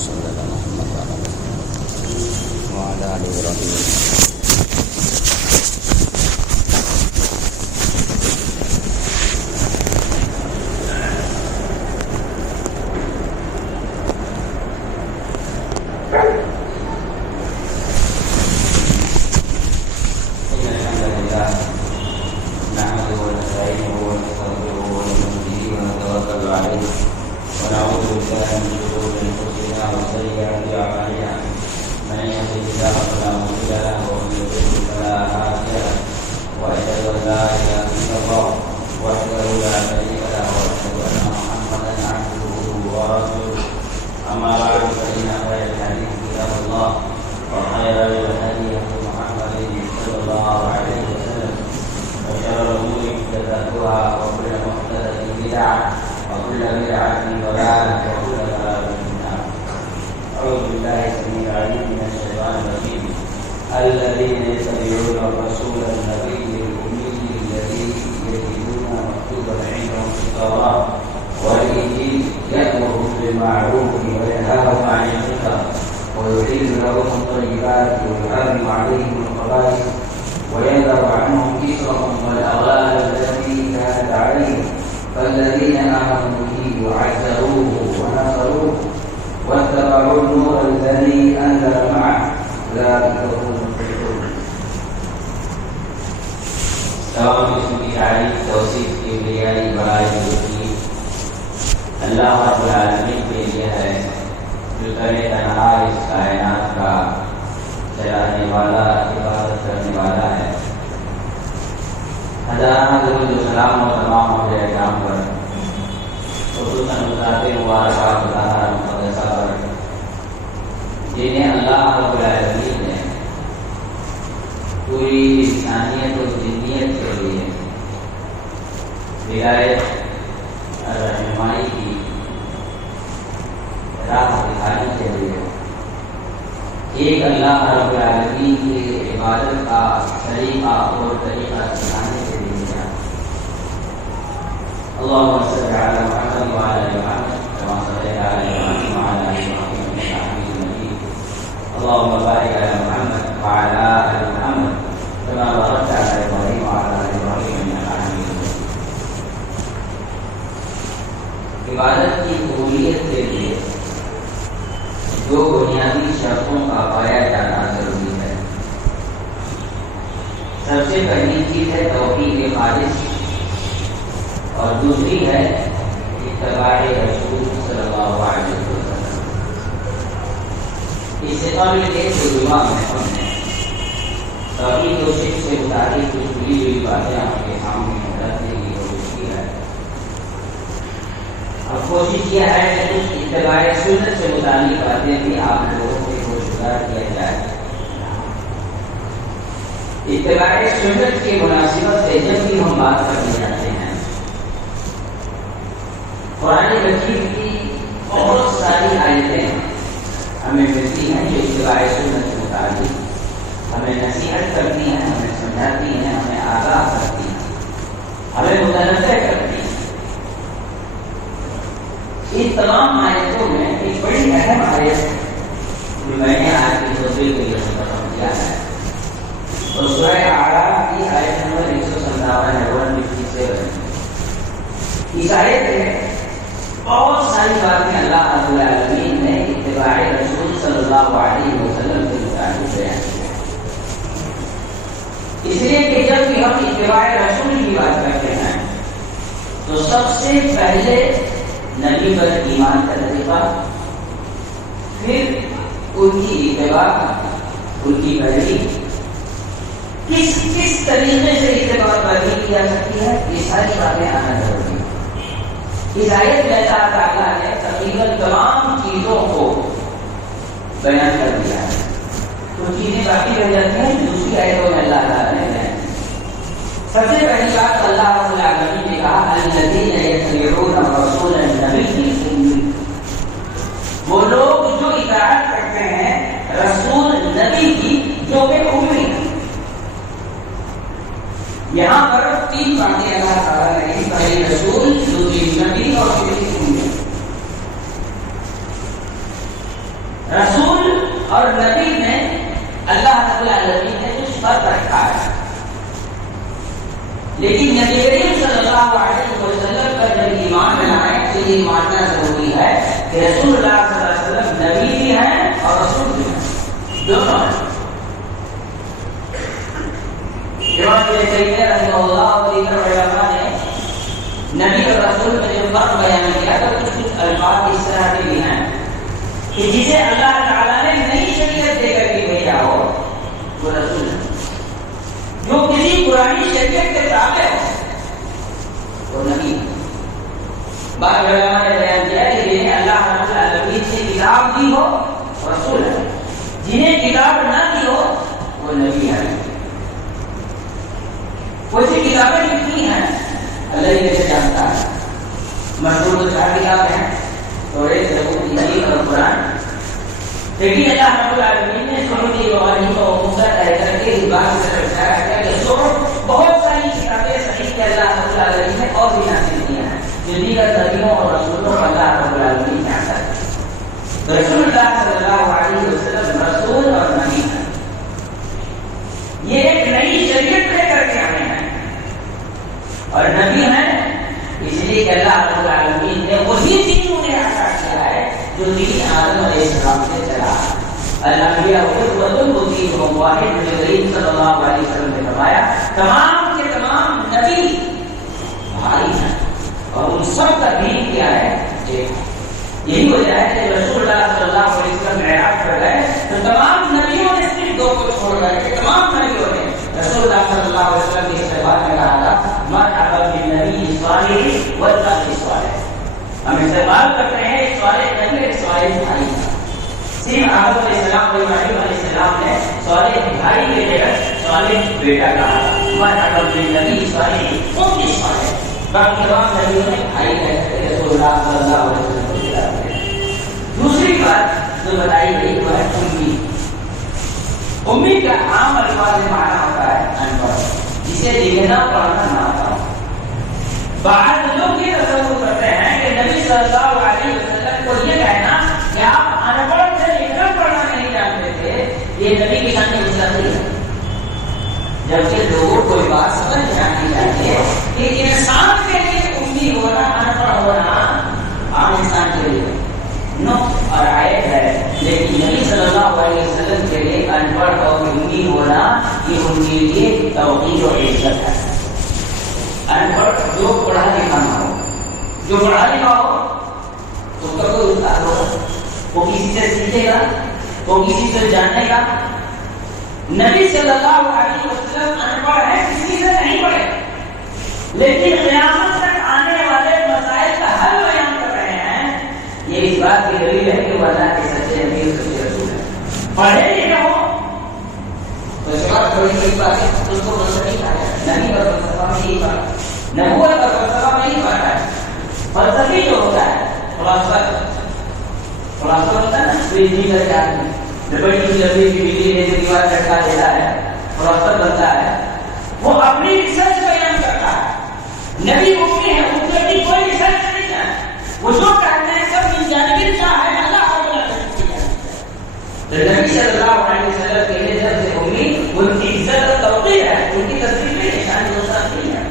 صل على محمد وعلى آل إبراهيم. الذين يتبعون الرسول النبي الأمي الذي يجدونه مكتوبا عندهم في التوراة والإنجيل يأمرهم بالمعروف وينهاهم عن المنكر ويحل لهم الطيبات ويحرم عليهم الخبائث وينذر عنهم إثرهم والأغلال التي كانت عليهم فالذين آمنوا به وعزروه ونصروه واتبعوا النور الذي أنزل معه أولئك هم المفلحون. تمام اسم کی تعریف توصیف کے لیے بڑائی ہوتی اللہ رب العالمین کے لیے ہے جو کرے تنہا اس کائنات کا چلانے والا عبادت کرنے والا ہے. ہزارہ درود و سلام و تمام ہمارے احکام پر خصوصاً ذات مبارکہ خدا مقدسہ پر جنہیں اللہ رب العالمین نے پوری انسانیت و جنیت کے لیے ہدایت رہنمائی کی راہ دکھانے کے لیے ایک اللہ رب العالمین کی عبادت کا طریقہ اور طریقہ سکھانے کے لیے دیا. اللهم صل على محمد وعلى آل محمد كما صليت على إبراهيم وعلى آل إبراهيم إنك حميد مجيد. اللهم بارك على محمد وعلى آل محمد كما باركت على إبراهيم وعلى آل إبراهيم إنك حميد مجيد. عبادت کی قبولیت کے لیے دو بنیادی شرطوں کا پایا جانا ضروری ہے. سب سے پہلی چیز ہے توحید خالص اور دوسری ہے اتباع رسول صلی اللہ علیہ وسلم. اس سے قبل کے ترجمہ میں ہم نے توحید و شرک سے متعلق کچھ بھولی ہوئی باتیں آپ کے سامنے رکھنے کی کوشش کی ہے. اب کوشش یہ ہے کہ کچھ اتباع سنت سے متعلق باتیں بھی آپ لوگوں کو گزار کیا جائے. اتباع سنت کی مناسبت سے جب بھی ہم بات کرنے جاتے ہیں قرآن مجید کی بہت ساری آیتیں ہمیں ملتی ہیں جو اتباع سنت سے متعلق ہمیں نصیحت کرتی ہیں, ہمیں سمجھاتی ہیں, ہمیں آگاہ کرتی ہیں, ہمیں متنبع کرتی ہیں. ان تمام آیتوں میں ایک بڑی اہم آیت میں نے آج کی توضیح کے لیے ختم کیا ہے اور سورہ اعراف کی آیت نمبر 157 اس آیت میں بہت ساری باتیں اللہ رب العالمین نے اتباع رسول صلی اللہ علیہ وسلم کے متعلق بیان کیا. اس لیے کہ جب بھی ہم اتباع رسول کی بات کرتے ہیں تو سب سے پہلے نبی پر ایمان کا طریقہ, پھر ان کی اتباع, ان کی پیروی, کس طریقے سے اتباع پیروی کی جا سکتی ہے, یہ ساری باتیں آنا ضروری ہے. اس آیت میں اللہ تعالیٰ نے تقریباً تمام چیزوں کو بیان کر دیا ہے. کچھ چیزیں باقی رہ جاتی ہیں دوسری آیتوں میں اللہ تعالیٰ نے بیان کی. سب سے پہلی بات اللہ رب العالمین نے کہا الذین یتبعون الرسول النبی الأمی, وہ لوگ جو اطاعت کرتے ہیں رسول نبی کی جو کہ امی ہے. یہاں پر تین باتیں اللہ تعالیٰ نے, پہلی رسول, دوسری نبی اور تیسری امی. رسول اور نبی میں اللہ رب العالمین نے کچھ فرق رکھا ہے، لیکن نبی کریم صلی اللہ علیہ وسلم کا جب ایمان لائے تو یہ ماننا ضروری ہے کہ رسول اللہ صلی اللہ علیہ وسلم نبی بھی ہیں اور رسول بھی ہیں، دونوں ہیں۔ امام ابن تیمیہ رحمہ اللہ اور دیگر علماء نے نبی اور رسول میں جو فرق بیان کیا تو کچھ الفاظ اس طرح کے بھی ہیں کہ جسے اللہ تعالیٰ نے نئی شریعت دے کر کے بھیجا ہو وہ رسول ہے، جو کسی پرانی شریعت کے تابع ہو وہ نبی ہے۔ بعض علماء نے بیان کیا کہ جنہیں اللہ رب العالمین سے کتاب دی ہو رسول ہے، جنہیں کتاب نہ دی ہو وہ نبی ہے۔ ویسی کتابیں کتنی ہیں اللہ ہی کیسے جانتا ہے، مشہور تو 4 کتابیں ہیں، توریت، زبور، انجیل اور قرآن، لیکن اللہ رب العالمین نے صحف ابراہیم و موسیٰ طے کر کے اس بات سے اشارہ کیا کہ بہت ساری کتابیں صحیح کہ اللہ رب العالمین نے اور بھی نازل کیا ہیں جو دیگر نبیوں اور رسولوں کو اللہ رب العالمین نے عطا کیا۔ رسول اللہ صلی اللہ علیہ وسلم رسول اور نبی ہیں، یہ ایک نئی شریعت لے کر کے آئے ہیں، اور نبی ہیں اس لیے کہ اللہ رب العالمین نے وہی دین انہیں عطا کیا ہے جو دین آدم علیہ السلام سے چلا۔ الانبیاء قدوۃ واحد، نبی کریم صلی اللہ علیہ وسلم نے فرمایا تمام کے تمام نبی بھائی ہیں اور ان سب کا دین کیا ہے ایک۔ یہی وجہ ہے کہ رسول اللہ صلی اللہ علیہ وسلم معراج پر گئے تو تمام نبیوں نے صرف 2 کو چھوڑ کر کے تمام نبیوں نے رسول اللہ صلی اللہ علیہ وسلم کے استقبال میں کہا تھا مرحبا بالنبی الصالح والنبی الصالح، ہم استقبال کرتے ہیں ایک صالح نبی ایک صالح بھائی کا۔ صرف آدم علیہ السلام اور ابراہیم علیہ السلام نے صالح بھائی کے جگہ صالح بیٹا کہا تھا، مرحبا بالنبی الصالح والنبی الصالح، باقی تمام نبیوں نے بھائی کہتے ہیں رسول اللہ صلی اللہ علیہ وسلم کو خطاب کیا۔ دوسری بات جو بتائی گئی وہ ہے امی۔ امی کا عام الفاظ میں معنی ہوتا ہے ان پڑھ، جسے لکھنا پڑھنا نہ آتا ہو۔ بعض لوگ یہ تصور کرتے ہیں کہ نبی صلی اللہ علیہ وسلم کو یہ کہنا کہ آپ ان پڑھ سے لکھنا پڑھنا نہیں جانتے تھے یہ نبی کی شان میں گستاخی ہے، جبکہ لوگوں کو یہ بات سمجھ جانی چاہیے کہ انسان کے لیے امی ہونا ان پڑھ ہونا عام انسان کے لیے نو اور عیب ہے، لیکن نبی صلی اللہ علیہ وسلم کے لیے ان پڑھ اور امی ہونا یہ ان کے لیے توقیر و عزت ہے۔ ان پڑھ جو پڑھا لکھا نہ ہو، جو پڑھا لکھا ہو اس کا کوئی استاد ہوگا، وہ کسی سے سیکھے گا، وہ کسی سے جاننے گا۔ نبی صلی اللہ علیہ وسلم ان پڑھ ہے، کسی سے نہیں پڑھے، لیکن قیامت تک آنے والے مسائل کا حل بیان کر رہے ہیں۔ یہ اس بات کی دلیل ہے کہ وہ اللہ کے سچے نبی اور سچے رسول ہیں۔ پڑھے لکھے ہو تو اس بات تھوڑی سی بات ہے، اس کو فلسفہ نہیں کہا جائے، نبی اور فلسفہ میں یہی بات ہے، نبوت اور فلسفہ میں یہی بات ہے۔ فلسفی جو ہوتا ہے فلسفہ ہوتا ہے نا، بجلی کر کے آدمی بڑی لمبی کی بجلی نے جو دیوار چڑھا دیتا ہے فلسفہ بنتا ہے، وہ اپنی ریسرچ بیان کرتا ہے۔ نبی مفتی ہے، اس میں بھی کوئی ریسرچ نہیں ہے، وہ جو کہتے ہیں سب ان جانبی کا ہے، اللہ رب العالمین کی جانب سے۔ نبی صلی اللہ علیہ وسلم کے لیے جب سے امید ان کی عزت اور توقیر ہے، ان کی تصدیق نہیں ہے، شان دوسرا نہیں ہے۔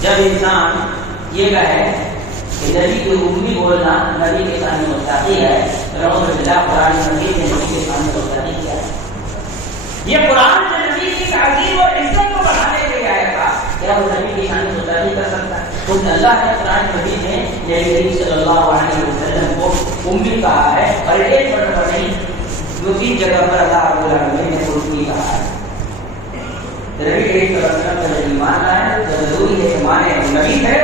جب انسان یہ کہے کہ نبی کی امی بولنا نبی کے سامنے مستحقی ہے، رحمۃ اللہ قرآن مجید نے نبی کے سامنے مستحقی کیا ہے۔ یہ قرآن سے نبی کی تعظیم اور عزت کو بڑھانے کے لیے آیا تھا، کیا وہ نبی کی شان مستحقی کر سکتا ہے؟ خود اللہ نے قرآن مجید نے نبی صلی اللہ علیہ وسلم کو امی کہا ہے، اور ایک پر نہیں، 2-3 جگہ پر اللہ رب العالمین نے امی کہا ہے۔ نبی کریم صلی اللہ علیہ وسلم کا ایمان لایا تو ضروری ہے کہ مانے نبی تھے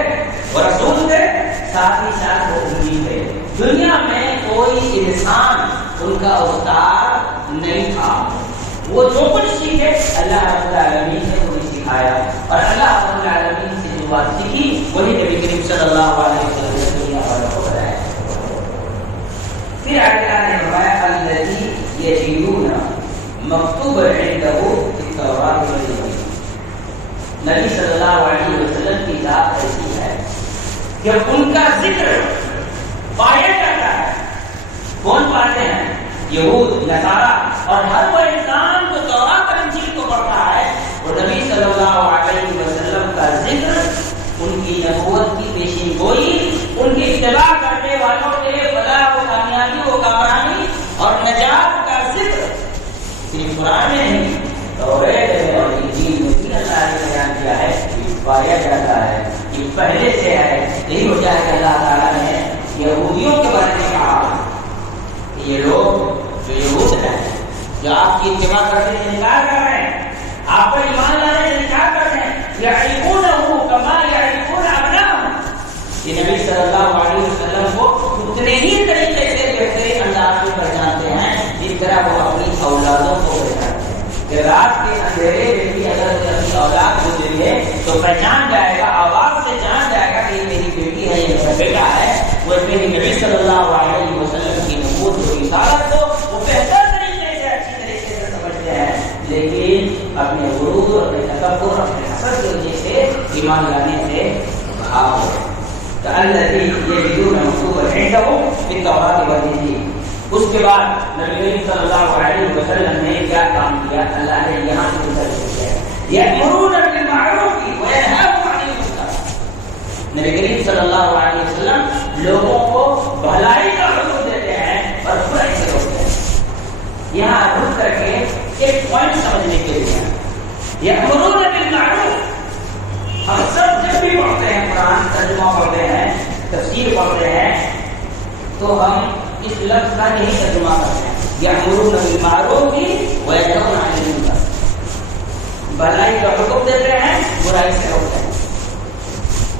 اور رسول تھے، ساتھ ہی ساتھ وہ امی تھے۔ دنیا میں کوئی انسان ان کا استاد نہیں تھا، وہ جو کچھ سیکھے اللہ رب العالمین نے انہیں سکھایا، اور اللہ رب العالمین سے جو بات سیکھی وہی نبی کریم صلی اللہ علیہ وسلم نے دنیا والوں کو بتایا۔ پھر اللہ نے فرمایا الذی یجدون مکتوب عنده فی التوراۃ والانجیل۔ نبی صلی اللہ علیہ وسلم کی ذات ایسی ہے کہ ان کا ذکر پایا جاتا ہے کون پڑھتے ہیں؟ یہود، نصارہ، اور ہر وہ انسان جو تورات اور انجیل کو پڑھ رہا ہے وہ نبی صلی اللہ علیہ وسلم کا ذکر، ان کی نبوت کی پیشین گوئی، ان کی اتباع کرنے والوں کے لیے فلاح و کامیابی و کامرانی اور نجات کا ذکر صرف قرآن میں نہیں، توریت اور انجیل میں بھی اللہ نے بیان کیا ہے، پایا جاتا ہے، یہ پہلے سے ہے۔ یہی وجہ ہے کہ اللہ تعالیٰ نے یہودیوں کے بارے میں کہا کہ یہ لوگ جو یہود ہیں، جو آپ کی اتباع کرنے سے انکار کر رہے ہیں، آپ پر ایمان لانے سے انکار کر رہے ہیں، یعرفونہ کما یعرفون ابناءہم، یہ نبی صلی اللہ علیہ وسلم کو اتنے ہی طریقے سے بہترین انداز میں پہچانتے ہیں جس طرح وہ اپنی اولادوں کو پہچانتے ہیں۔ کہ رات کے اندھیرے میں بھی اگر اپنی اولاد گزری ہے تو پہچان جائے گا، آواز سے جان جائے گا کہ یہ میری بیٹی ہے، یہ میرا بیٹا ہے۔ وہ میری نبی صلی اللہ علیہ وسلم کی نبوت و رسالت کو وہ بہتر طریقے سے، اچھی طریقے سے سمجھتے ہیں، لیکن اپنے غرور، اپنے تکبر، اپنے حسد کی وجہ سے ایمان لانے سے بھاگ گئے۔ الذی یجدون مکتوبا عندهم فی التوراۃ والانجیل۔ اس کے بعد نبی کریم صلی اللہ علیہ وسلم نے کیا کام کیا؟ اللہ نے یہاں سے ذکر کیا ہے، یأمرون بالمعروف وینہون عن المنکر۔ نبی کریم صلی اللہ علیہ وسلم لوگوں کو بھلائی کا حکم دیتے ہیں اور برائی سے روکتے ہیں۔ یہاں رک کر کے ایک پوائنٹ سمجھنے کے لیے، یأمرون بالمعروف، ہم سب جب بھی پڑھتے ہیں قرآن، ترجمہ پڑھتے ہیں، تفسیر پڑھتے ہیں، تو ہم اس لفظ کا یہی ترجمہ کرتے ہیں، یأمرون بالمعروف وینہون عن المنکر، بھلائی کا حکم دیتے ہیں، برائی سے روکتے ہیں۔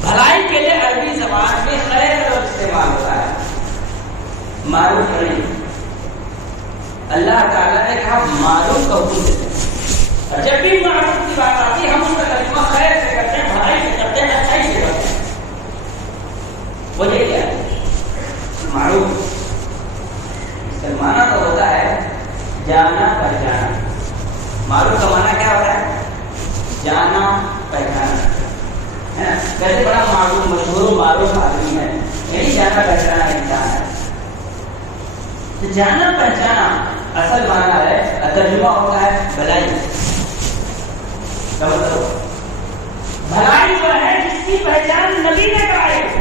بھلائی کے لیے عربی زبان میں خیر کا لفظ استعمال ہوتا ہے، معروف نہیں۔ اللہ تعالیٰ نے کہا معروف کا حکم دیتے ہیں، اور جب بھی معروف کی بات آتی ہے ہم اس کا ترجمہ خیر سے کرتے ہیں، بھلائی سے کرتے ہیں، اچھائی سے کرتے ہیں۔ وجہ کیا ہے؟ معروف اس کا معنی تو ہوتا ہے جانا پہچانا۔ معروف کا معنی کیا ہوتا ہے؟ جانا پہچانا، ہے نا؟ ویسے بڑا معروف، مشہور معروف آدمی ہے، یعنی جانا پہچانا انسان ہے۔ تو جانا پہچانا اصل معنی ہے، ترجمہ ہوتا ہے بھلائی۔ بھلائی وہ ہے جس کی پہچان نبی نے کرائی ہو،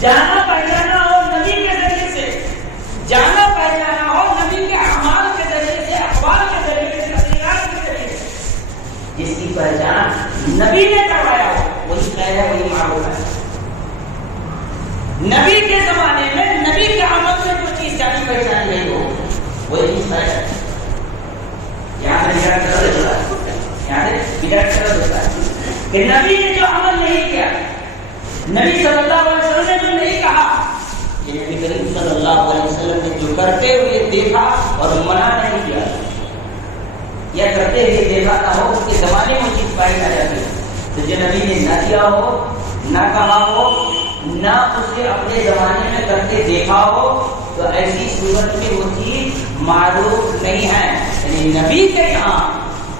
جانا پہچانا ہو نبی کے ذریعے سے، جانا پہچانا ہو نبی کے اعمال کے ذریعے سے، اقوال کے ذریعے سے، تفصیلات کے ذریعے سے، جس کی پہچان نبی نے کروایا ہو وہی خیر ہے، وہی معروف ہے۔ نبی کے زمانے میں نبی کے عمل سے جو چیز جانی پہچانی نہیں ہو وہی چیز خیر ہے۔ یہاں سے بدعت کرد ہوتا ہے کہ نبی نے جو عمل نہیں کیا، نبی صلی اللہ علیہ وسلم نے جو نہیں کہا، یہ نبی کریم صلی اللہ علیہ وسلم نے جو کرتے ہوئے دیکھا اور منع نہیں کیا، یا کرتے ہوئے دیکھا نہ ہو، اس کے زمانے میں وہ چیز پائی نہ جاتی ہے۔ تو جو نبی نے نہ کیا ہو، نہ کہا ہو، نہ اسے اپنے زمانے میں کرتے دیکھا ہو، تو ایسی صورت میں وہ چیز معروف نہیں ہے۔ یعنی نبی کے یہاں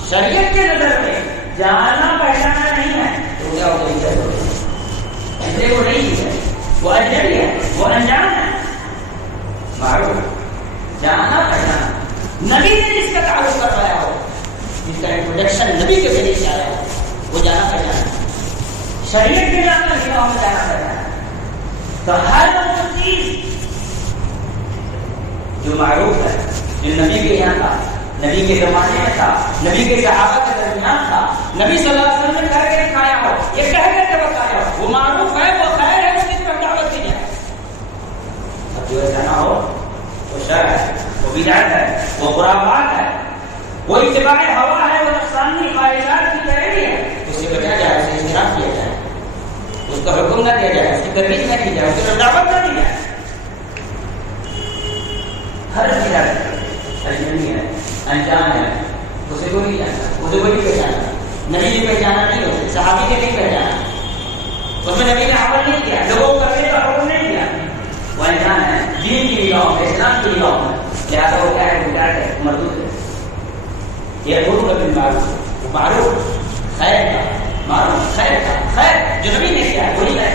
شریعت کے نظر میں جانا پہچانا نہیں ہے، تو کیا ہو گئی؟ ایسے وہ نہیں ہے، وہ اجنبی ہے، وہ انجان ہے۔ معروف جانا پہچانا، نبی نے جس کا تعارف کروایا ہو، جس کا انٹروڈکشن نبی کے ذریعے سے آیا ہو، وہ جانا پہچانا۔ شریعت کے نام پر نگاہوں میں جانا پہچانا۔ تو ہر وہ چیز جو معروف ہے، جو نبی کے یہاں تھا، نبی کے زمانے میں تھا، نبی کے صحابہ کے درمیان تھا، نبی صلی اللہ علیہ وسلم نے کہہ کے دکھایا ہو، یہ کہہ کے بتایا ہو، وہ معروف ہے، وہ خیر ہے، اس کی طرف دعوت دی جائے۔ اب جو ایسا نہ ہو وہ شر ہے، وہ بدعت ہے، وہ خرافات ہے، وہ اتباع ہوا ہے، وہ نقصانی خواہشات کی پیروی ہے، اس سے بچا جائے، اس سے اجتناب کیا جائے، اس کا حکم نہ دیا جائے، اس کی ترویج نہ کی جائے، اس کی طرف دعوت نہ دی جائے۔ ہر بدعت اجنبی ہے، انجان ہے، اسے کوئی نہیں جانتا، اسے کوئی نہیں پہچانا، نبی نے پہچانا نہیں، اسے صحابی نے نہیں پہچانا، اس میں نبی نے عمل نہیں کیا، لوگوں کو کرنے کا حکم نہیں کیا، وہ انجان ہے، دین کی نگاہوں میں، اسلام کی نگاہوں میں، لہٰذا وہ کیا ہے؟ بدعت ہے، مردود ہے۔ یہ حکم کا معروف، معروف خیر کا، معروف خیر کا، خیر جو نبی نے کیا وہی خیر،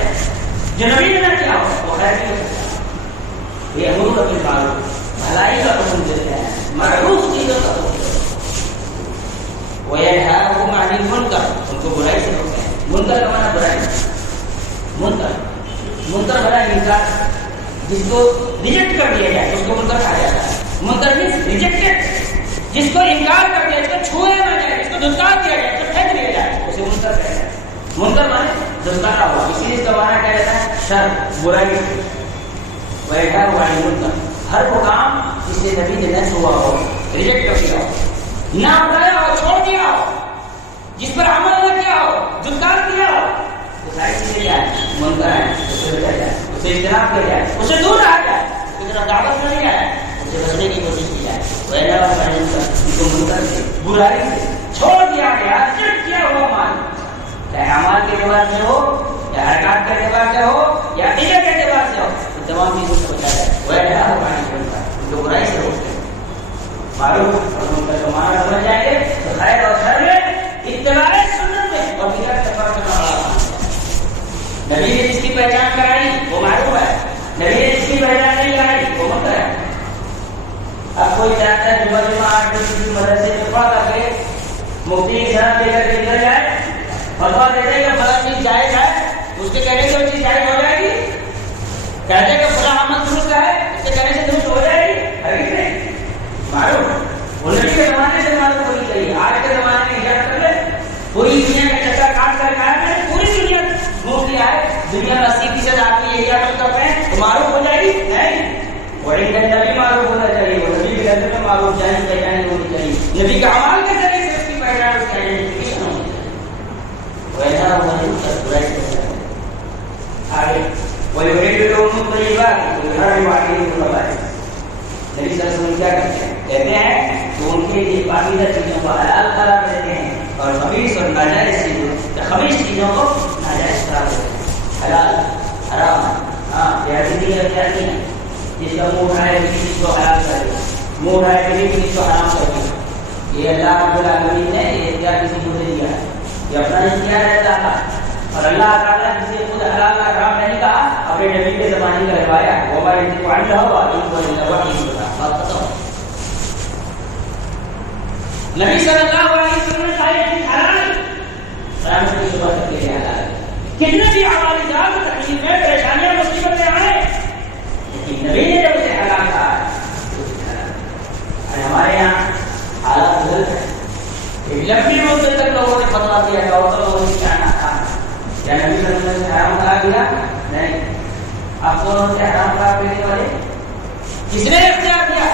جو نبی نے نہ کیا وہ خیر نہیں ہو سکتا۔ بالمعروف، بھلائی کا حکم دیتے ہیں، معروف چیزوں کا حکم دیتے ہیں. وَيَنْهَاكُمْ عَنِ الْمُنْكَرِ، ان کو برائی سے روکتے ہیں. منکر کا معنی برائی، منکر بڑا انکار، جس کو ریجیکٹ کر دیا جائے اس کو منکر کہا جاتا ہے. منکر مینس ریجیکٹڈ، جس کو انکار کر دیا، جس کو چھویا نہ جائے، جس کو دھتکار دیا جائے، جس کو پھینک دیا جائے، اسے منکر کہتے ہیں. منکر مانے دھتکارا ہوا، اسی لیے اس کا معنی کیا رہتا ہے؟ شر، برائی. وَيَنْهَاكُمْ عَنِ الْمُنْكَرِ، ہر وہ کام جس سے نبی نے نہ چھوا ہو، ریجیکٹ کر دیا ہو، نہ اٹھایا ہو، چھوڑ دیا ہو، جس پر عمل نہ کیا ہو، دھتکار دیا ہو، تو ساری چیزیں کیا ہے؟ منکر ہے. اسے بچایا جائے، اسے اجتناب کیا جائے، اسے دور رہا جائے، اس کی طرف دعوت نہ دیا جائے، اسے بچنے کی کوشش کی جائے. ان کو منکر سے، برائی سے چھوڑ دیا گیا، ریجیکٹ کیا ہوا مال، چاہے اعمال کے اعتبار سے ہو یا حرکات کے اعتبار سے ہو یا عقیدے کے اعتبار سے ہو، تو تمام چیزوں سے بچا جائے. ان کو برائی سے روکتے ہیں. معروف اور منکر کا معنی سمجھ جائیں گے تو خیر اور شر میں، اتباع سنت میں اور بدعت سے فرق کرنا بڑا آسان ہے. نبی نے جس کی پہچان کرائی وہ معروف ہے، نبی نے جس کی پہچان نہیں کرائی وہ منکر ہے. اب کوئی چاہتا ہے جمعہ 8 بجے کسی مدرسے میں پڑھ کر کے مفتی کی شرح لے کر کے نکل جائے، فتویٰ دیتے ہیں کہ فلاں چیز جائز ہے، اس کے کہنے سے وہ چیز جائز ہو جائے گی. کہتے ہیں کہ فلاں عمل درست ہے، اس کے کہنے سے درست ہو جائے گی. حقیقت نہیں، معروف وہ نبی کے زمانے سے معروف ہونی چاہیے. آج کے زمانے میں ایجاد کر لے، پوری دنیا میں چکر کاٹ کر کھایا ہے، پوری دنیا گھوم لیا ہے، دنیا میں 80% آدمی یہی عمل کرتے ہیں تو معروف ہو جائے گی؟ نہیں. وہی نبی معروف ہونا چاہیے، وہ نبی کے گھر میں معروف جانی پہچانی ہونی چاہیے، نبی کا عمل کے ذریعے سے اس کی پہچان، اس کی آئیڈینٹیفیکیشن ہونی چاہیے. ویسا برائی سے آگے وَيُحِلُّ لَهُمُ الطَّيِّبَاتِ وَيُحَرِّمُ عَلَيْهِمُ الْخَبَائِثَ. نبی صلی اللہ علیہ وسلم کیا کرتے ہیں؟ کہتے ہیں کہ ان کے لیے پاکیزہ چیزوں کو حلال قرار دیتے ہیں اور خبیث اور ناجائز چیزوں کو ناجائز قرار دیتے ہیں. حلال حرام، ہاں ریاضی اختیاری ہے. جس کا منہ اٹھائے کسی چیز کو حلال کر دیا، منہ اٹھائے کسی چیز کو حرام کر دیا. یہ اللہ رب العالمین نے یہ اختیار کسی کو نہیں دیا ہے، یہ اپنا اختیار ہے اللہ کا. اور اللہ تعالیٰ جسے خود حلال کا حرام نہیں کہا، اپنے نبی کے زمانے کا روایا وہ ہمارے نبی صلی اللہ علیہ وسلم نے کہا یہ حلال قیامت کی صبح تک کے لیے حلال ہے. کتنے بھی ہماری جان تکلیف میں پریشانیاں مصیبتیں آئے، لیکن نبی نے جب اسے حلال کہا ہے. ہمارے یہاں حالات بدل ہے. لمبی مدت تک لوگوں نے فتویٰ دیا کہ عورتوں کو نہیں جانا تھا، کیا نبی صلی اللہ علیہ وسلم نے حرام قرار دیا؟ نہیں. آپ دونوں سے حرام قرار دینے والے کس نے اختیار دیا؟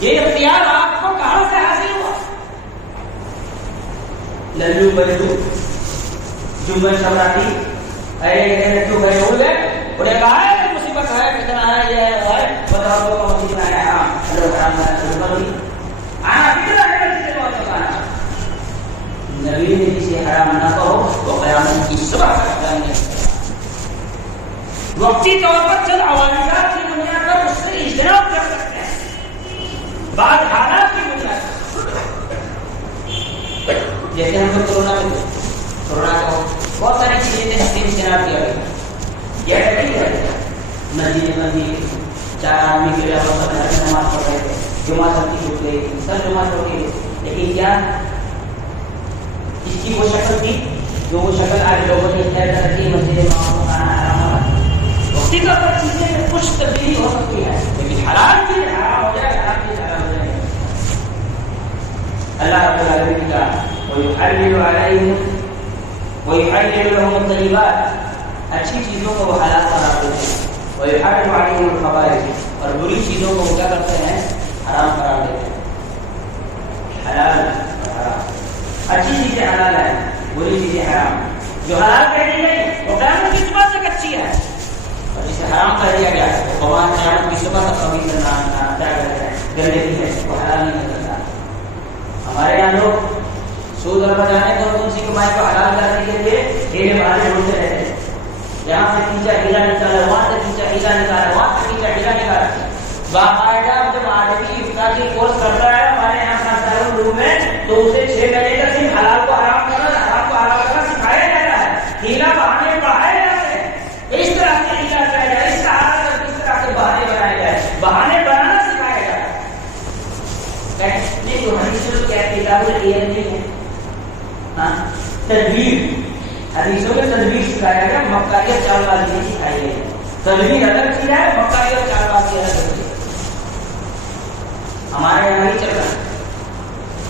یہ اختیار آپ کو کہاں سے حاصل ہوا؟ للو بلو جمعہ شبراتی انہیں کہا ہے کہ مصیبت ہے، کتنا ہے، یہ ہے، بتاؤ لوگوں کو کتنا ہے حرام، آنا کتنا ہے کسی سے بہت آنا. نبی نے کسی حرام نہ کہو تو قیامت کی صبح تک جاننے وقتی طور پر چند عواملات کی بنیاد پر اس سے اجتناب کر سکتے ہیں، بعض حالات کی بنیاد پر. جیسے ہم لوگ کورونا کو بہت ساری چیزیں جس سے اجتناب کیا گیا، یہ نہیں کیا گیا. مسجد بندی، 4 آدمی کے علاوہ سب نماز پڑھ رہے تھے، جمعہ سب کی چھوٹ گئی، سب نماز پڑھ گئی. لیکن کیا اس کی وہ شکل تھی جو وہ شکل آج لوگوں نے اختیار کر رکھی؟ مسجد امام کو کھانا حرام ہوا. وقتی طور پر چیزیں میں کچھ تبدیلی ہو سکتی ہے، لیکن حلال چیز حرام ہو جائے، حرام چیز حرام ہو جائے. اللہ رب العالمین کا وَيُحَلِّلُ لَهُمُ الطَّيِّبَاتِ، اچھی چیزوں کو وہ حلال قرار دیتے ہیں. وَيُحَرِّمُ عَلَيْهِمُ الْخَبَائِثَ، اور بری چیزوں کو وہ کیا کرتے ہیں؟ حرام قرار دیتے ہیں. حلال اور حرام، اچھی چیزیں حلال ہے، بری چیزیں حرام. جو حلال کہہ دی گئی وہ قیامت کی صبح تک اچھی ہے، اور جسے حرام کر دیا گیا وہ قیامت کی صبح تک کبھی گندگی ہے، وہ حلال نہیں کر سکتا. ہمارے یہاں لوگ سود اور بچانے کو کون سی کمائی کو حلال کرنے کے لیے ڈھیرے بہانے ڈھونڈتے رہتے ہیں. یہاں سے کھینچا ہیرا نکالا، وہاں سے کھینچا ہیرا نکالا، وہاں سے کھینچا ہیرا نکالا. باقاعدہ جب آدمی افطار کی کورس کرتا ہے ہمارے یہاں دارالعلوم میں، تو اسے 6 مہینے کا صرف حلال کو حرام کرنا، حرام کو حلال کرنا سکھایا جاتا ہے. ہیلا بہانے پڑھائے جاتے ہیں، اس طرح سے ہیلا کیا جائے، اس طرح سے بہانے بنائے جائے. تجویز الگ چیز ہے، مکاری اور چار بات کی الگ ہوتی ہے. ہمارے یہاں نہیں چل رہا.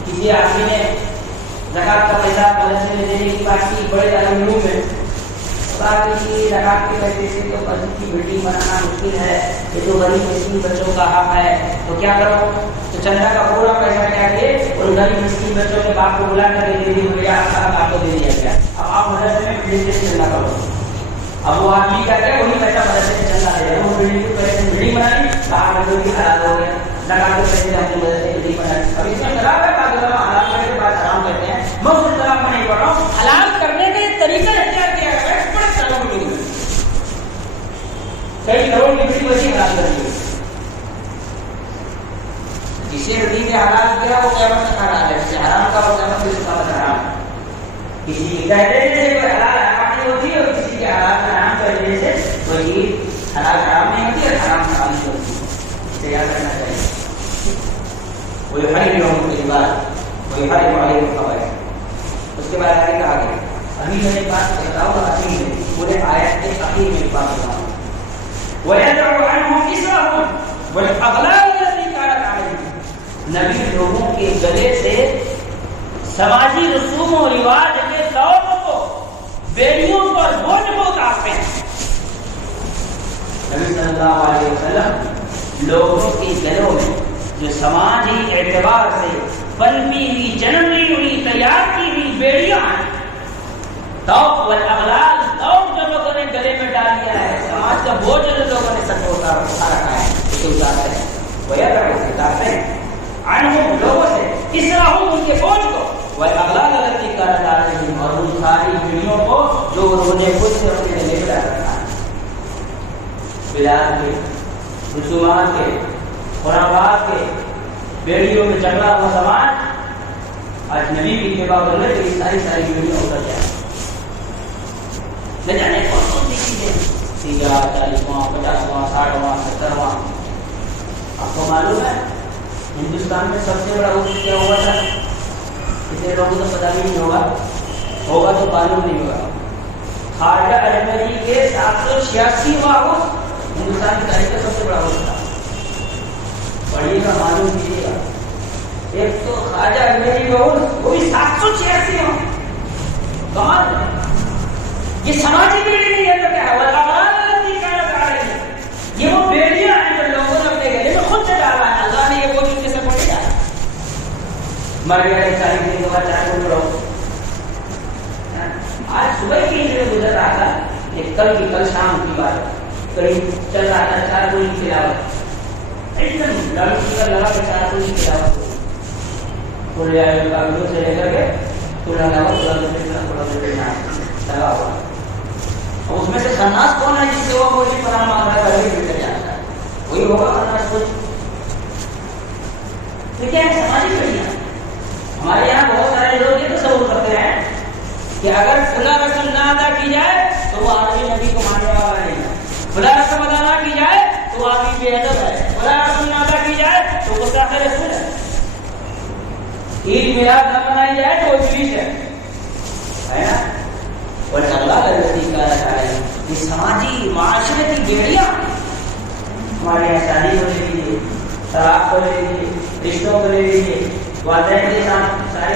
کسی آدمی نے زکات کا پیسہ مدرسے میں دینے کی بات کی بڑے عالم روم میں، زکات کے پیسے سے تو مسجد کی بلڈنگ بنانا مشکل ہے، یہ تو غریب مسکین بچوں کا حق ہے، تو کیا کرو؟ تو چندہ کا پورا پیسہ کیا کہ ان غریب مسکین بچوں کے باپ کو بلا کر دے دی، آپ کو دے دیا گیا. اب آپ مدرسے میں بلڈنگ سے چندہ کرو. اب وہ آدمی کیا کہ وہی پیسہ مدرسے میں چندہ دے رہا، وہ بلڈنگ بنانی کہاں بچوں کی حلال ہو گیا. زکات کے پیسے اپنی مدرسے بلڈنگ بنانی. اب اس میں خراب ہے، حلال کرنے کے بعد حرام کرتے ہیں. میں اس طرح میں نہیں پڑھ رہا ہوں، حلال کرنے کا ایک طریقہ اختیار کیا گیا ہے. کئی کروڑ کی بڑی بچی حلال کر دی. جسے ندی نے حلال کیا وہ قیامت تک حلال ہے، جسے حرام کا وہ قیامت تک اس کا حرام. کسی کہتے سے کوئی حلال حرام نہیں ہوتی اور کسی کے حلال حرام کرنے سے کوئی حلال حرام نہیں ہوتی اور حرام حرام نہیں ہوتی. اسے یاد رکھنا چاہیے. کوئی ہر لوگوں کی بات کوئی ہر بڑے خبر ہے. اس کے بعد آگے کہا گیا. ابھی میں نے بات بتاؤ اخیر میں پورے آیت کے اخیر میں بات بتاؤں. وَيَدْعُ عَنْهُمْ إِسْرَهُمْ وَالْأَغْلَالَ الَّتِي كَانَتْ عَلَيْهِمْ. نبی لوگوں کے گلے سے سماجی رسوم و رواج کے دوروں کو، بیڑیوں کو اور بوجھ کو اتارتے ہیں. نبی صلی اللہ علیہ وسلم لوگوں کے گلوں میں جو سماجی اعتبار سے پنپی ہوئی، جنم لی ہوئی، تیار کی ہوئی بیڑیاں ہیں، توق والاغلال، توق جو لوگوں نے گلے میں ڈال دیا ہے، سماج کا بوجھ جو لوگوں نے سر پر اٹھا رکھا ہے، اسے اتارتے ہیں. وہ یا اتارتے ہیں عنہم لوگوں سے، اسرہم ان کے بوجھ کو، والاغلال التي كانت عليهم اور ان ساری بیڑیوں کو جو انہوں نے خود سے اپنے گلے میں ڈال رکھا ہے. بلاد کے، رسومات کے، خرافات کے بیڑیوں میں جکڑا ہوا سماج آج نبی کی اتباع کرنے کے لیے ساری بیڑیاں اتر جائیں. نہ جانے کون کون سی چیزیں، 40واں، 50واں، 60واں، 70واں. آپ کو معلوم ہے ہندوستان میں سب سے بڑا عرصہ کیا ہوا تھا؟ کتنے لوگوں کو پتہ بھی نہیں ہوگا تو معلوم نہیں ہوگا. خواجہ اجمیری کے 786واں عرص ہندوستان کی تاریخ کا سب سے بڑا عرص تھا. پڑھیے گا، معلوم کیجیے گا. ایک تو خواجہ اجمیری کا عرص، وہ بھی 786واں. کمال ہے. یہ سماجی بیڑی نہیں ہے تو کیا ہے؟ یہ وہ بیڑیاں ہیں جو لوگوں نے اپنے گلے میں خود سے ڈالا ہے. اللہ نے یہ وہ چیز جیسے پڑھی جائے مر گیا 40 دن کے بعد 4 دن پڑھو. آج صبح کی گزر رہا تھا، ایک کل شام کی بات، قریب چل رہا تھا 4 دن کی تلاوت، ایک دم لڑکی کا لگا کے 4 دن کی تلاوت پورے کاغذوں سے لے کر کے پورا لگا ہوا. اس میں سے خناس کون ہے جس سے وہ کوئی پناہ مانگ رہا ہے؟ بہتر جانتا ہے وہی ہوگا خناس. کچھ تو کیا ہے سماجی بیڑیاں. ہمارے یہاں بہت سارے لوگ یہ تصور کرتے ہیں کہ اگر کھلا رسم نہ ادا کی جائے تو وہ آدمی نبی کو ماننے والا نہیں ہے، کھلا رسم ادا نہ کی جائے تو وہ آدمی بے ادب ہے، کھلا رسم نہ ادا کی جائے تو گستاخ رسول ہے، عید میلاد نہ منائی جائے تو وہ ابلیس ہے نا. اور اللہ کا نزدیک کا ہے یہ سماجی معاشرتی بیڑیاں. ہمارے یہاں شادی کو لے لیجیے، طلاق کو لے لیجیے، رشتوں کو لے لیجیے، والدین کے ساتھ سارے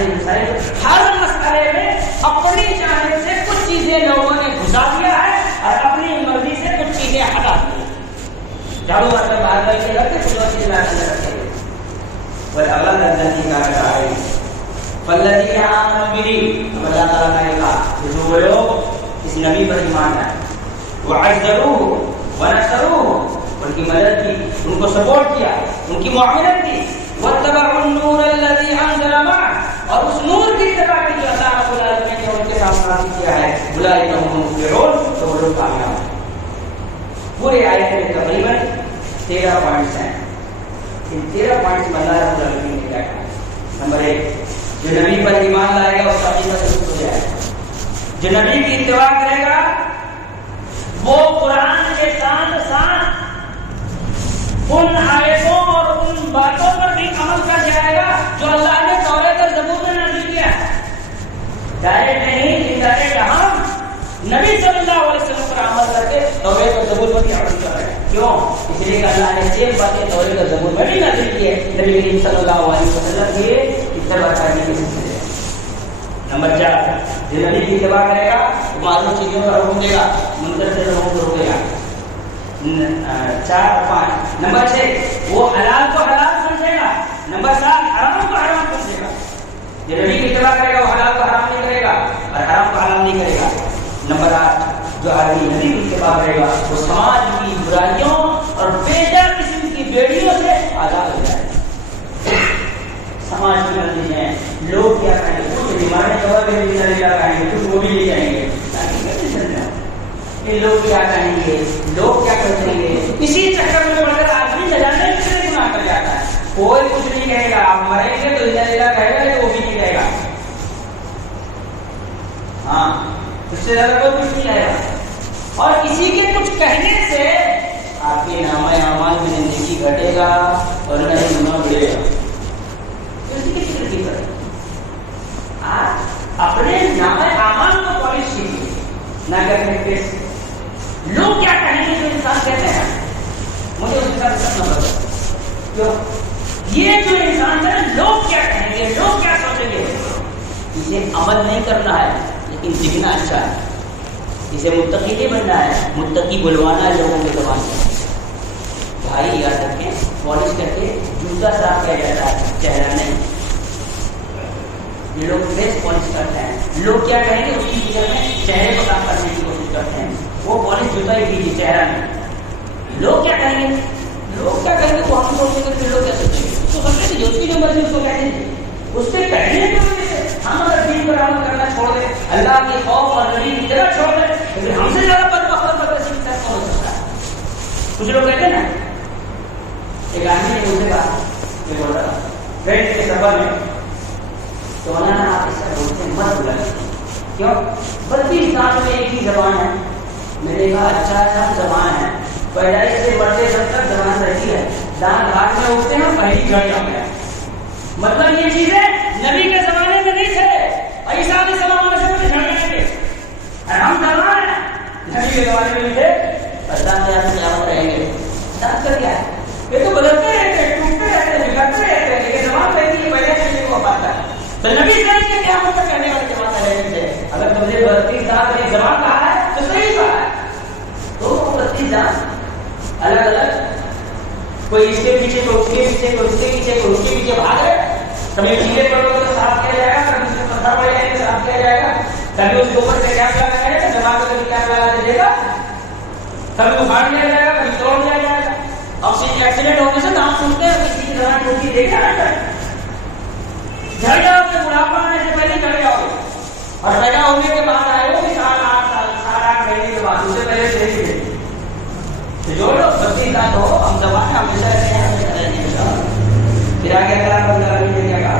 ہر مسئلے میں اپنی جانب سے کچھ چیزیں لوگوں نے گھسا دیا ہے اور اپنی مرضی سے کچھ چیزیں ہٹا دی ہیں. جھاڑو مار باہر کے رکھتے کچھ چیزیں لا کر رکھتے ہیں. اور اللہ کا نزدیک کا ہے فالذین آمنوا به، اللہ تعالیٰ نے کہا کہ جو لوگ اس نبی پر ایمان لائے، وعزروه ونصروه، ان کی مدد کی، ان کو سپورٹ کیا، ان کی معاونت کی، واتبعوا النور الذی انزل معه، اور اس نور کی اتباع کی جو اللہ رب العالمین نے ان کے ساتھ نازل کیا ہے، اولئک هم المفلحون، تو وہ لوگ کامیاب ہیں. پورے آیت میں تقریباً 13 پوائنٹس ہیں. ان 13 پوائنٹس میں اللہ رب العالمین نے کیا کہا. نمبر 1، جو نبی پر ایمان لائے گا اس کا عقیدہ درست ہو جائے گا. جو نبی کی اتباع کرے گا وہ قرآن کے ساتھ ساتھ ان آیتوں اور ان باتوں پر بھی عمل کر جائے گا جو اللہ نے توریت اور زبور میں نازل کیا ہے. ڈائریکٹ نہیں، انڈائریکٹ ہم نبی صلی اللہ علیہ وسلم پر عمل کر کے توریت اور زبور پر عمل کر رہے ہیں. کیوں؟ اس لیے کہ اللہ نے سیم باتیں توریت اور زبور میں بھی نازل کی ہے. نبی کریم صلی اللہ علیہ وسلم کی اتباع کرنے کی سلسلے. نمبر 4، جو نبی کی اتباع کرے گا وہ معروف چیزوں پر حکم دے گا، منکر سے لوگوں کو روکے گا. 4 اور 5. نمبر 6، وہ حلال کو حلال سمجھے گا. نمبر 7، حرام کو حرام سمجھے گا. جو نبی کی اتباع کرے گا وہ حلال کو حرام نہیں کرے گا اور حرام کو حلال نہیں کرے گا. نمبر 8، جو آدمی نبی کی اتباع کرے گا وہ سماج کی برائیوں اور بے جا قسم کی بیڑیوں سے آزاد ہو جائے گا. سماج کی مرضی ہے، لوگ کیا کہیں گے، کچھ بیماری جواب میں بھی نہیں کہیں گے، کچھ وہ بھی لے جائیں گے. لوگ کیا کہیں گے، لوگ کیا کریں گے، اسی چکر میں پڑ کر آدمی جانے سے گناہ کر جاتا ہے. کوئی کچھ نہیں کہے گا، آپ مریں گے تو اللہ کہے گا کہ وہ بھی نہیں کہے گا. ہاں، اس سے زیادہ کوئی کچھ نہیں کہے گا. اور کسی کے کچھ کہنے سے آپ کے نامہ اعمال میں زندگی گھٹے گا اور نہ ہی گناہ بڑھے گا. کسی کی فکر کی کرے آپ اپنے نامہ اعمال کو پالش کیجیے، نہ کرنے کے لوگ کیا کہیں گے. جو انسان کہتے ہیں مجھے اس کا رسم نہ بدل. کیوں؟ یہ جو انسان ہے لوگ کیا کہیں گے، لوگ کیا سوچیں گے، اسے عمل نہیں کرنا ہے لیکن دکھنا اچھا ہے. اسے متقی نہیں بننا ہے، متقی بلوانا ہے لوگوں کے زبان سے. بھائی یاد رکھیں، پالش کر کے جوتا صاف کیا جاتا ہے، چہرہ نہیں. یہ لوگ فیس پالش کرتے ہیں، لوگ کیا کہیں گے اس کی فکر میں چہرے کو صاف کرنے کی کوشش کرتے ہیں. وہ پالش جوتا ہی کیجیے، چہرہ نہیں. لوگ کیا کہیں گے، لوگ کیا کہیں گے وہ ہم سوچیں گے، پھر لوگ کیا سوچیں گے. تو سمجھے کہ اس کی جو مرضی اس کو کہہ دیں، اس کے کہنے کی وجہ سے ہم اگر دین پر عمل کرنا چھوڑ دیں، اللہ کے خوف اور نبی کی جگہ چھوڑ دیں، لیکن ہم سے زیادہ بدبخت اور بدنصیب کیسا ہو سکتا ہے. کچھ لوگ کہتے ہیں نا، ایک آدمی نے مجھ سے کہا، یہ بول رہا فرینڈ کے سفر میں، تو مولانا آپ اس کا بولتے مت بلائیں. کیوں؟ 32 سال میں ایک ہی زبان ہے. میں نے کہا اچھا زبان ہے، پیدائش سے مرتے سب تک زبان رہتی ہے. دان گھاٹ میں اٹھتے ہیں پہلی جڑ جم گیا. مطلب یہ چیزیں نبی کے زمانے میں نہیں تھے، عیسیٰ علیہ السلام سے مجھے جھڑ گئے تھے. ہم زبان ہیں، نبی کے زمانے میں نہیں تھے. اللہ کے آپ قیامت رہیں گے. دان کر کیا ہے، یہ تو بدلتے رہتے ہیں، ٹوٹتے رہتے ہیں، بگڑتے رہتے ہیں، لیکن زبان رہتی ہے، پہلے سے کو پاتا ہے. تو نبی کریم کے قیامت تک کرنے والے جماعت رہنے تھے. اگر تم نے 32 سال میں زبان کہا ہے تو صحیح کہا ہے. تو 32 سال الگ الگ، کوئی اس کے پیچھے، کوئی اس کے پیچھے، کوئی اس کے پیچھے، کوئی اس کے پیچھے بھاگ رہے. کبھی چیلے پڑو گے تو صاف کیا جائے گا، کبھی اس کو پتھر پڑ جائے گا صاف کیا جائے گا، کبھی اس کے اوپر سے کیپ لگا جائے گا، دماغ کو کبھی کیپ لگا دے گا، کبھی اکھاڑ لیا جائے گا، کبھی توڑ لیا جائے گا. اب ایکسیڈنٹ ہونے سے نام سنتے ہیں کسی کی طرح ٹوٹی دیکھا جاتا ہے. جھڑ جاؤ کہ بڑھاپا آنے سے پہلے جھڑ جاؤ، اور پیدا ہونے کے بعد آئے ہو کہ 7-8 مہینے کے بعد، اس سے پہلے دیکھ لیں. جو لوگ 32 سال ہو، ہم زبان ہمیشہ رہتے ہیں، ہمیشہ رہنے کے بعد پھر آگے اللہ رب العالمین نے کیا کہا،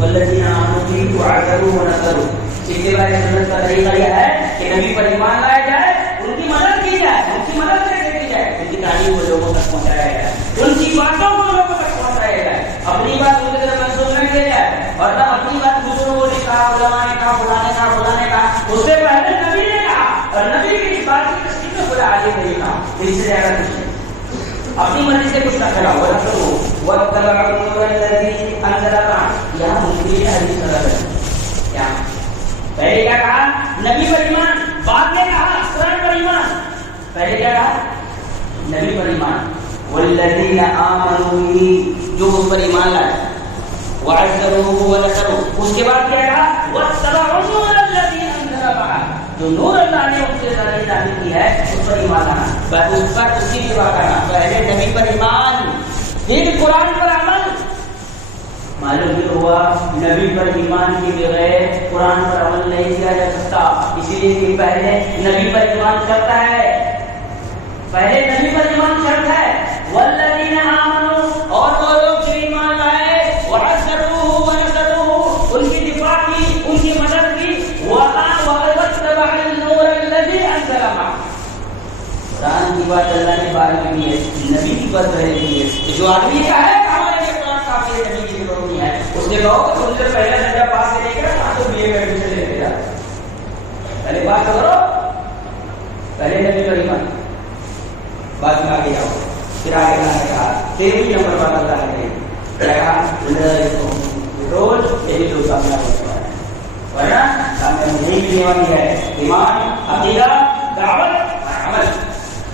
والذین آمنوا وعزروا ونصروا. اتباع سنت کا طریقہ یہ ہے کہ نبی پر ایمان لایا جائے، ان کی مدد کی جائے، ان کی مدد کیسے کی جائے، ان کی تعلیم کو لوگوں تک پہنچایا جائے، ان کی باتوں کو لوگوں تک پہنچایا جائے. اپنی بات ان کی طرف منسوخ نہ کیا جائے، اور نہ اپنی بات بزرگوں نے کہا، علماء نے کہا، فلانے کہا. اس سے پہلے نبی نے کہا، اور نبی کی اس بات کی تسلیم میں خدا آگے نہیں کہا. اس سے زیادہ کچھ نہیں، اپنی مرضی سے کچھ نہ کرا. وَاتَّبَعُوا النُّورَ الَّذِي أَنزَلَ مَعَهُ. یہاں منکرین حدیث نظر ہے. کیا پہلے کیا کہا؟ نبی پر ایمان. بعد میں کہا قرآن پر ایمان. پہلے کیا کہا؟ نبی پر ایمان. والذین آمنوا بہ، جو اس پر ایمان لائے. وعزروه ونصروه. اس کے بعد کیا کہا؟ واتبعوا النور الذی انزل معه. جو نور اللہ نے اس کے ذریعے نازل کی ہے اس پر ایمان لانا، بس اس پر اس کی اتباع کرنا. پہلے نبی پر ایمان، پھر قرآن پر عمل. معلوم یہ ہوا نبی پر ایمان کے بغیر قرآن پر عمل نہیں کیا جا سکتا. اسی لیے کہ پہلے نبی پر ایمان شرط ہے، پہلے نبی پر ایمان شرط ہے. والذین آمنوا، اور وہ لوگ جو ایمان لائے، وعزروه ونصروه، ان کی دفاع کی، ان کی مدد کی. واتبعوا النور الذی انزل معه. قرآن کی بات اللہ نے بعد میں کی ہے، نبی کی بات پہلے کی ہے. جو آدمی کا ہے ہمارے لیے قرآن کافی ہے، نبی کی ضرورت نہیں ہے. اس کے کہو کہ تم سے پہلا درجہ پاس سے لے کر تو بی اے میں ایڈمیشن لے کے جا. پہلے بات کرو، پہلے نبی کا ایمان، بعد میں آگے جاؤ. پھر آگے اللہ نے کہا 13 نمبر پر اللہ نے کہا روز یہی لوگ کامیاب ہونے والے ہیں، ورنہ کامیاب نہیں ملنے والی ہے. ایمان، عقیدہ، دعوت اور عمل.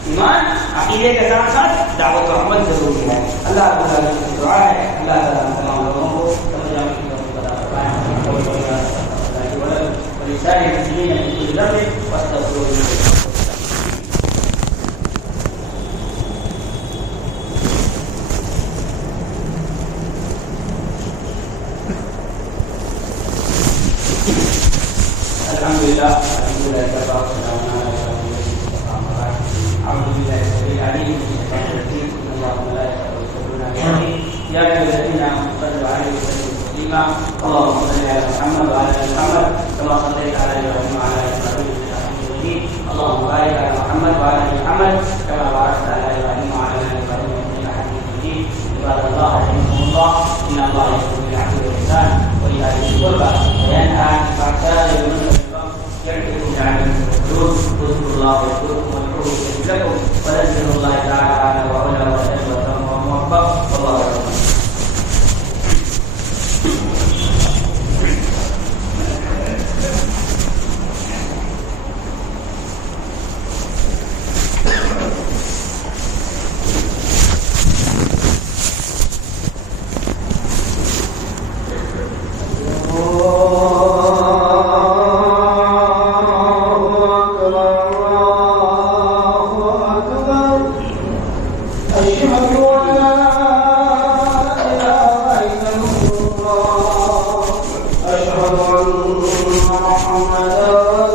ایمان عقیدے کے ساتھ ساتھ دعوت و عمل ضروری ہے. اللہ تعالیٰ کی دعا ہے اللہ تعالیٰ تمام لوگوں کو سمجھانے کی توفیق عطا فرمائے. ولسائر المسلمین من كل ذنب واستغفروه. الحمد لله كفى وسلام على عباده أعوذ بالله السميع العليم من الشيطان الرجيم. إن الله وملائكته يصلون على النبي يا أيها الذين آمنوا صلوا عليه وسلموا تسليما. اللهم صل على محمد وعلى آل محمد كما صليت على إبراهيم وعلى آل إبراهيم إنك حميد مجيد. اللهم بارك على محمد وعلى آل محمد كما باركت على إبراهيم وعلى آل إبراهيم إنك حميد مجيد. عباد الله رحمكم الله إن الله يأمر بالعدل والإحسان وإيتاء ذي القربى وينهى عن الفحشاء والمنكر يعظكم لعلكم تذكرون. اذكروا الله يذكركم واشكروه يستجب لكم ولذكر الله تعالى أعلى وأولى وأجل وأتم وأوفق والله أعلم. أشهد أن محمدا